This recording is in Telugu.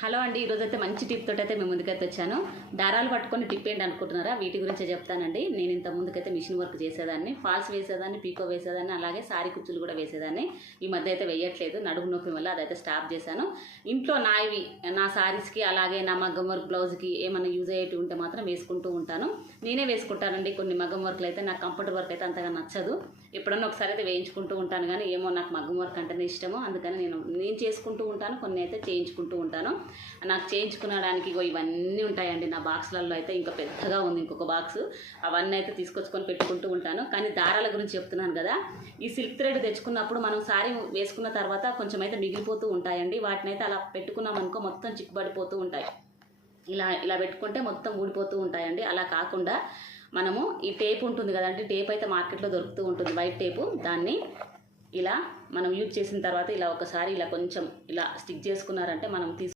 హలో అండి, ఈరోజైతే మంచి టిప్ తోటి అయితే మేము ముందుకైతే వచ్చాను. దారాలు పట్టుకొని టిప్ ఏంటి అనుకుంటున్నారా? వీటి గురించి చెప్తానండి. నేను ఇంత ముందుకైతే మిషన్ వర్క్ చేసేదాన్ని, ఫాల్స్ వేసేదాన్ని, పీకో వేసేదాన్ని, అలాగే సారీ కుచ్చులు కూడా వేసేదాన్ని. ఈ మధ్య అయితే వేయట్లేదు, నడుము నొప్పి వల్ల అదైతే స్టాప్ చేశాను. ఇంట్లో నా సారీస్కి అలాగే నా మగ్గం వర్క్ బ్లౌజ్కి ఏమైనా యూజ్ అయ్యేవి ఉంటే మాత్రం వేసుకుంటూ ఉంటాను. నేనే వేసుకుంటానండి. కొన్ని మగ్గం వర్క్లు అయితే నాకు కంప్యూటర్ వర్క్ అయితే అంతగా నచ్చదు. ఎప్పుడన్నా ఒకసారి అయితే వేయించుకుంటూ ఉంటాను, కానీ ఏమో నాకు మగ్గం వర్క్ అంటేనే ఇష్టము. అందుకని నేను చేసుకుంటూ ఉంటాను, కొన్ని అయితే చేయించుకుంటూ ఉంటాను. నాకు చేయించుకునడానికి ఇవన్నీ ఉంటాయండి నా బాక్స్లలో. అయితే ఇంకా పెద్దగా ఉంది ఇంకొక బాక్స్. అవన్నీ అయితే తీసుకొచ్చుకొని పెట్టుకుంటూ ఉంటాను. కానీ దారాల గురించి చెప్తున్నాను కదా, ఈ సిల్క్ థ్రెడ్ తెచ్చుకున్నప్పుడు మనం సారీ వేసుకున్న తర్వాత కొంచెం అయితే మిగిలిపోతూ ఉంటాయండి. వాటిని అయితే అలా పెట్టుకున్నాం అనుకో మొత్తం చిక్కుబడిపోతూ ఉంటాయి. ఇలా పెట్టుకుంటే మొత్తం ఊడిపోతూ ఉంటాయండి. అలా కాకుండా మనము ఈ టేప్ ఉంటుంది కదండి, టేప్ అయితే మార్కెట్లో దొరుకుతూ ఉంటుంది, వైట్ టేపు. దాన్ని ఇలా మనం యూజ్ చేసిన తర్వాత ఇలా ఒకసారి ఇలా కొంచెం ఇలా స్టిక్ చేసుకున్నారంటే మనం